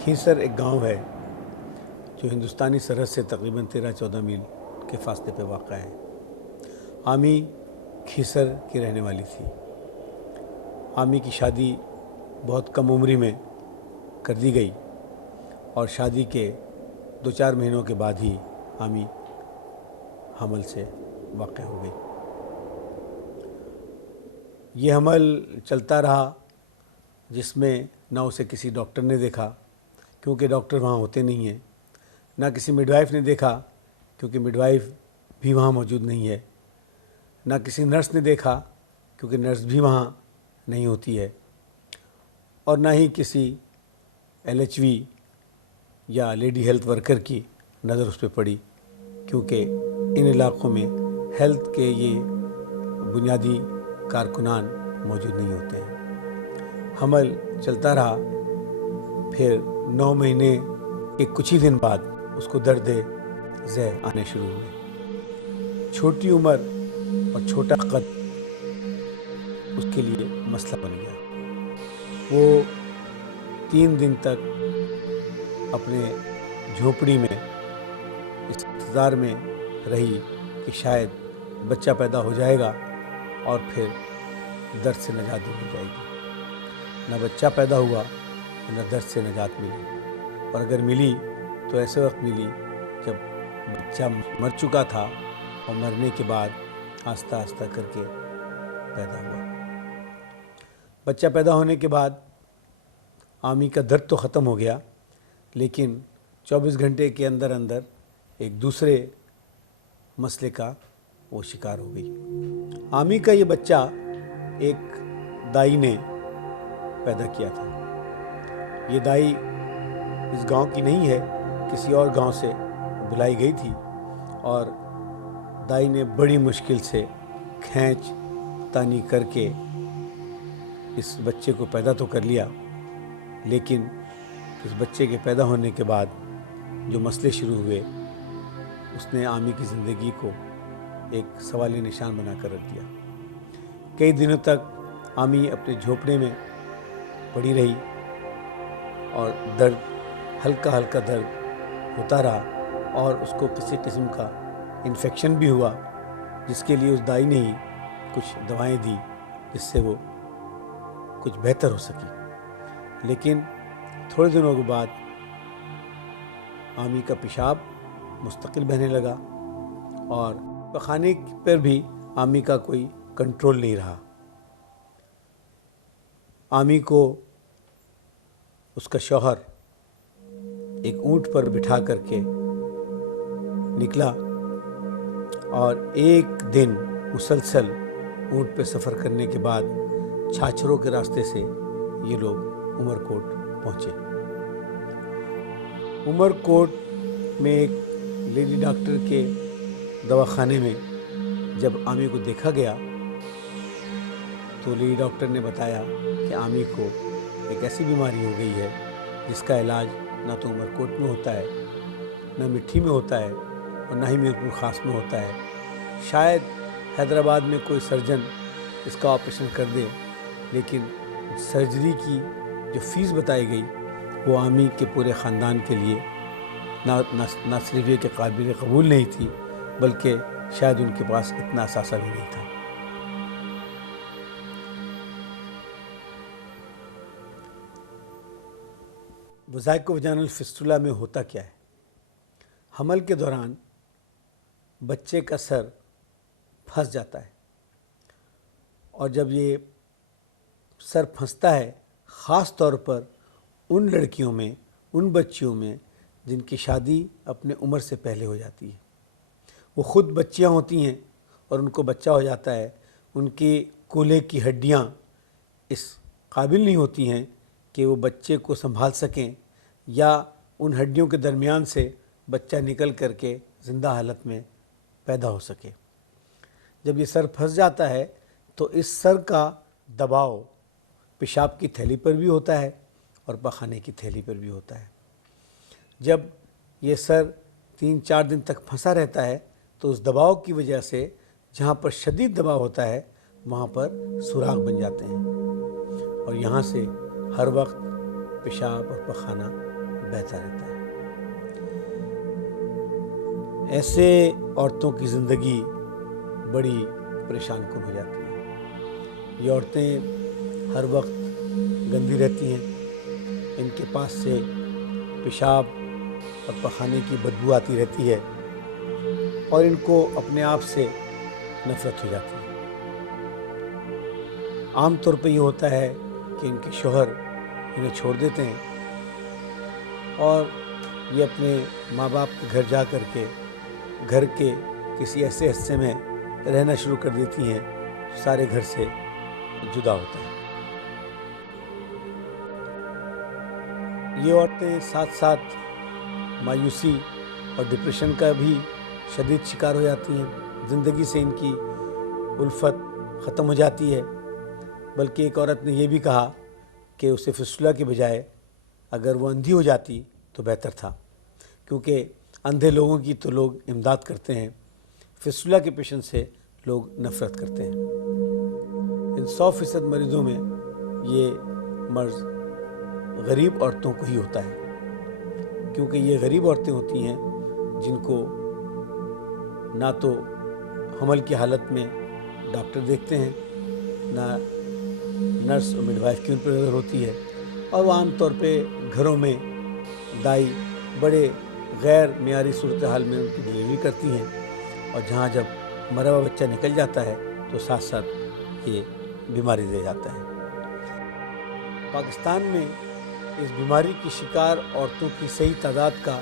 کھیسر ایک گاؤں ہے جو ہندوستانی سرحد سے تقریباً 13-14 میل کے فاصلے پہ واقع ہے۔ عامی کھیسر کی رہنے والی تھی۔ عامی کی شادی بہت کم عمری میں کر دی گئی اور شادی کے 2-4 مہینوں کے بعد ہی عامی حمل سے واقع ہو گئی۔ یہ حمل چلتا رہا جس میں نہ اسے کسی ڈاکٹر نے دیکھا کیونکہ ڈاکٹر وہاں ہوتے نہیں ہیں، نہ کسی مڈ وائف نے دیکھا کیونکہ مڈ وائف بھی وہاں موجود نہیں ہے، نہ کسی نرس نے دیکھا کیونکہ نرس بھی وہاں نہیں ہوتی ہے، اور نہ ہی کسی LHV یا لیڈی ہیلتھ ورکر کی نظر اس پہ پڑی کیونکہ ان علاقوں میں ہیلتھ کے یہ بنیادی کارکنان موجود نہیں ہوتے ہیں۔ حمل چلتا رہا، پھر 9 مہینے کے کچھ ہی دن بعد اس کو درد ذہ آنے شروع ہوئے۔ چھوٹی عمر اور چھوٹا قد اس کے لیے مسئلہ بن گیا۔ وہ 3 دن تک اپنے جھونپڑی میں اس انتظار میں رہی کہ شاید بچہ پیدا ہو جائے گا اور پھر درد سے نجات مل جائے گی۔ نہ بچہ پیدا ہوا نہ درد سے نجات ملی، اور اگر ملی تو ایسے وقت ملی جب بچہ مر چکا تھا اور مرنے کے بعد آہستہ آہستہ کر کے پیدا ہوا۔ بچہ پیدا ہونے کے بعد عامی کا درد تو ختم ہو گیا، لیکن 24 گھنٹے کے اندر اندر ایک دوسرے مسئلے کا وہ شکار ہو گئی۔ عامی کا یہ بچہ ایک دائی نے پیدا کیا تھا۔ یہ دائی اس گاؤں کی نہیں ہے، کسی اور گاؤں سے بلائی گئی تھی، اور دائی نے بڑی مشکل سے کھینچ تانی کر کے اس بچے کو پیدا تو کر لیا، لیکن اس بچے کے پیدا ہونے کے بعد جو مسئلے شروع ہوئے اس نے عامی کی زندگی کو ایک سوالی نشان بنا کر رکھ دیا۔ کئی دنوں تک عامی اپنے جھونپڑے میں پڑی رہی اور درد ہلکا ہلکا درد ہوتا رہا، اور اس کو کسی قسم کا انفیکشن بھی ہوا جس کے لیے اس دائی نے ہی کچھ دوائیں دی جس سے وہ کچھ بہتر ہو سکی۔ لیکن تھوڑے دنوں کے بعد عامی کا پیشاب مستقل بہنے لگا اور پخانے پر بھی عامی کا کوئی کنٹرول نہیں رہا۔ عامی کو اس کا شوہر ایک اونٹ پر بٹھا کر کے نکلا اور ایک دن مسلسل اونٹ پہ سفر کرنے کے بعد چھاچھروں کے راستے سے یہ لوگ عمر کوٹ پہنچے۔ عمر کوٹ میں ایک لیڈی ڈاکٹر کے دواخانے میں جب عامی کو دیکھا گیا تو لیڈی ڈاکٹر نے بتایا کہ عامی کو ایک ایسی بیماری ہو گئی ہے جس کا علاج نہ تو عمر کوٹ میں ہوتا ہے، نہ مٹھی میں ہوتا ہے، اور نہ ہی میرپور خاص میں ہوتا ہے۔ شاید حیدرآباد میں کوئی سرجن اس کا آپریشن کر دے، لیکن سرجری کی جو فیس بتائی گئی وہ عامی کے پورے خاندان کے لیے نہ صرف یہ کہ قابل قبول نہیں تھی، بلکہ شاید ان کے پاس اتنا اثاثہ بھی نہیں تھا۔ وظائق وجانل فسٹولا میں ہوتا کیا ہے؟ حمل کے دوران بچے کا سر پھنس جاتا ہے، اور جب یہ سر پھنستا ہے خاص طور پر ان لڑکیوں میں، ان بچیوں میں جن کی شادی اپنے عمر سے پہلے ہو جاتی ہے، وہ خود بچیاں ہوتی ہیں اور ان کو بچہ ہو جاتا ہے، ان کی کولے کی ہڈیاں اس قابل نہیں ہوتی ہیں کہ وہ بچے کو سنبھال سکیں یا ان ہڈیوں کے درمیان سے بچہ نکل کر کے زندہ حالت میں پیدا ہو سکے۔ جب یہ سر پھنس جاتا ہے تو اس سر کا دباؤ پیشاب کی تھیلی پر بھی ہوتا ہے اور پخانے کی تھیلی پر بھی ہوتا ہے۔ جب یہ سر 3-4 دن تک پھنسا رہتا ہے تو اس دباؤ کی وجہ سے جہاں پر شدید دباؤ ہوتا ہے وہاں پر سوراخ بن جاتے ہیں، اور یہاں سے ہر وقت پیشاب اور پخانہ بہتا رہتا ہے۔ ایسے عورتوں کی زندگی بڑی پریشان کن ہو جاتی ہے۔ یہ عورتیں ہر وقت گندی رہتی ہیں، ان کے پاس سے پیشاب اور پخانے کی بدبو آتی رہتی ہے اور ان کو اپنے آپ سے نفرت ہو جاتی ہے۔ عام طور پہ یہ ہوتا ہے کہ ان کے شوہر انہیں چھوڑ دیتے ہیں اور یہ اپنے ماں باپ کے گھر جا کر کے گھر کے کسی ایسے حصے میں رہنا شروع کر دیتی ہیں جو سارے گھر سے جدا ہوتا ہے۔ یہ عورتیں ساتھ ساتھ مایوسی اور ڈپریشن کا بھی شدید شکار ہو جاتی ہیں۔ زندگی سے ان کی الفت ختم ہو جاتی ہے، بلکہ ایک عورت نے یہ بھی کہا کہ اسے فسٹولا کے بجائے اگر وہ اندھی ہو جاتی تو بہتر تھا، کیونکہ اندھے لوگوں کی تو لوگ امداد کرتے ہیں، فسٹولا کے پیشنٹ سے لوگ نفرت کرتے ہیں۔ ان 100% مریضوں میں یہ مرض غریب عورتوں کو ہی ہوتا ہے، کیونکہ یہ غریب عورتیں ہوتی ہیں جن کو نہ تو حمل کی حالت میں ڈاکٹر دیکھتے ہیں، نہ نرس اور مڈ وائف کی ان پر نظر ہوتی ہے، اور وہ عام طور پہ گھروں میں دائی بڑے غیر معیاری صورتحال میں ان کی ڈلیوری کرتی ہیں، اور جہاں جب مرا ہوا بچہ نکل جاتا ہے تو ساتھ ساتھ یہ بیماری دے جاتا ہے۔ پاکستان میں اس بیماری کی شکار عورتوں کی صحیح تعداد کا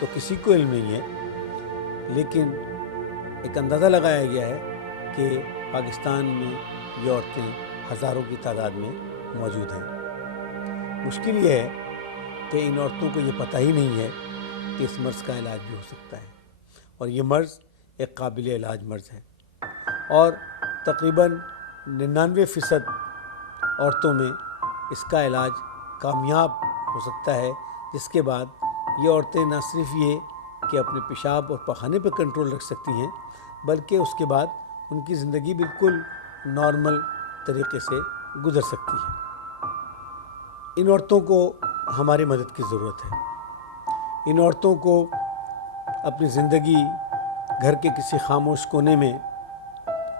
تو کسی کو علم نہیں ہے، لیکن ایک اندازہ لگایا گیا ہے کہ پاکستان میں یہ عورتیں ہزاروں کی تعداد میں موجود ہیں۔ مشکل یہ ہے کہ ان عورتوں کو یہ پتہ ہی نہیں ہے کہ اس مرض کا علاج بھی ہو سکتا ہے، اور یہ مرض ایک قابل علاج مرض ہے، اور تقریباً 99% عورتوں میں اس کا علاج کامیاب ہو سکتا ہے، جس کے بعد یہ عورتیں نہ صرف یہ کہ اپنے پیشاب اور پخانے پر کنٹرول رکھ سکتی ہیں، بلکہ اس کے بعد ان کی زندگی بالکل نارمل طریقے سے گزر سکتی ہے۔ ان عورتوں کو ہماری مدد کی ضرورت ہے۔ ان عورتوں کو اپنی زندگی گھر کے کسی خاموش کونے میں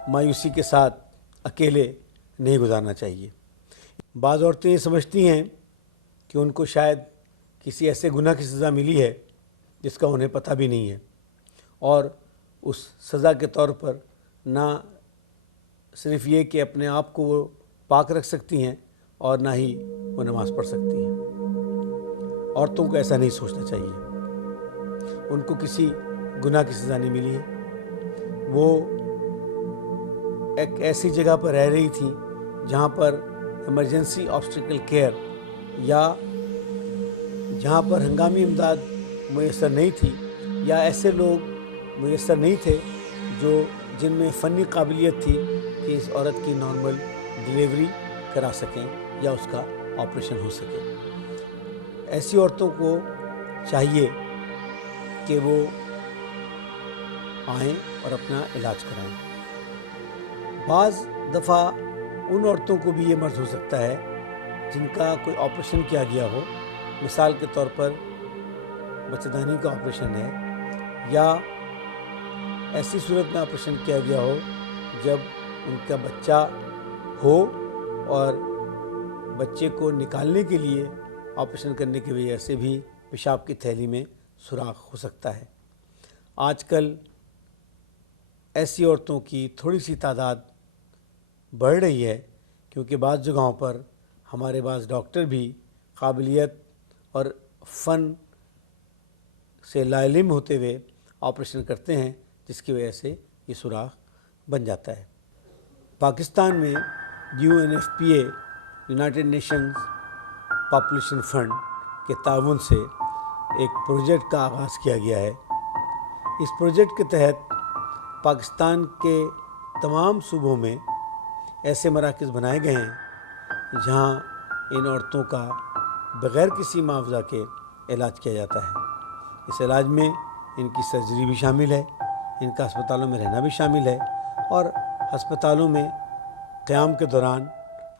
مایوسی کے ساتھ اکیلے نہیں گزارنا چاہیے۔ بعض عورتیں یہ سمجھتی ہیں کہ ان کو شاید کسی ایسے گناہ کی سزا ملی ہے جس کا انہیں پتہ بھی نہیں ہے، اور اس سزا کے طور پر نہ صرف یہ کہ اپنے آپ کو وہ پاک رکھ سکتی ہیں اور نہ ہی وہ نماز پڑھ سکتی ہیں۔ عورتوں کو ایسا نہیں سوچنا چاہیے۔ ان کو کسی گناہ کی سزا نہیں ملی ہے۔ وہ ایک ایسی جگہ پر رہ رہی تھیں جہاں پر ایمرجنسی آبسٹیکل کیئر یا جہاں پر ہنگامی امداد میسر نہیں تھی، یا ایسے لوگ میسر نہیں تھے جن میں فنی قابلیت تھی کہ اس عورت کی نارمل ڈلیوری کرا سکیں یا اس کا آپریشن ہو سکے۔ ایسی عورتوں کو چاہیے کہ وہ آئیں اور اپنا علاج کرائیں۔ بعض دفعہ ان عورتوں کو بھی یہ مرض ہو سکتا ہے جن کا کوئی آپریشن کیا گیا ہو، مثال کے طور پر بچہ دانی کا آپریشن ہے، یا ایسی صورت میں آپریشن کیا گیا ہو جب ان کا بچہ ہو اور بچے کو نکالنے کے لیے آپریشن کرنے کی وجہ سے بھی پیشاب کی تھیلی میں سوراخ ہو سکتا ہے۔ آج کل ایسی عورتوں کی تھوڑی سی تعداد بڑھ رہی ہے، کیونکہ بعض جگہوں پر ہمارے بعض ڈاکٹر بھی قابلیت اور فن سے لاعلم ہوتے ہوئے آپریشن کرتے ہیں، جس کی وجہ سے یہ سوراخ بن جاتا ہے۔ پاکستان میں UNFPA United nations population fund کے تعاون سے ایک پروجیکٹ کا آغاز کیا گیا ہے۔ اس پروجیکٹ کے تحت پاکستان کے تمام صوبوں میں ایسے مراکز بنائے گئے ہیں جہاں ان عورتوں کا بغیر کسی معاوضہ کے علاج کیا جاتا ہے۔ اس علاج میں ان کی سرجری بھی شامل ہے، ان کا ہسپتالوں میں رہنا بھی شامل ہے، اور ہسپتالوں میں قیام کے دوران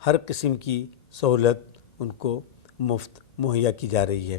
ہر قسم کی سہولت ان کو مفت مہیا کی جا رہی ہے۔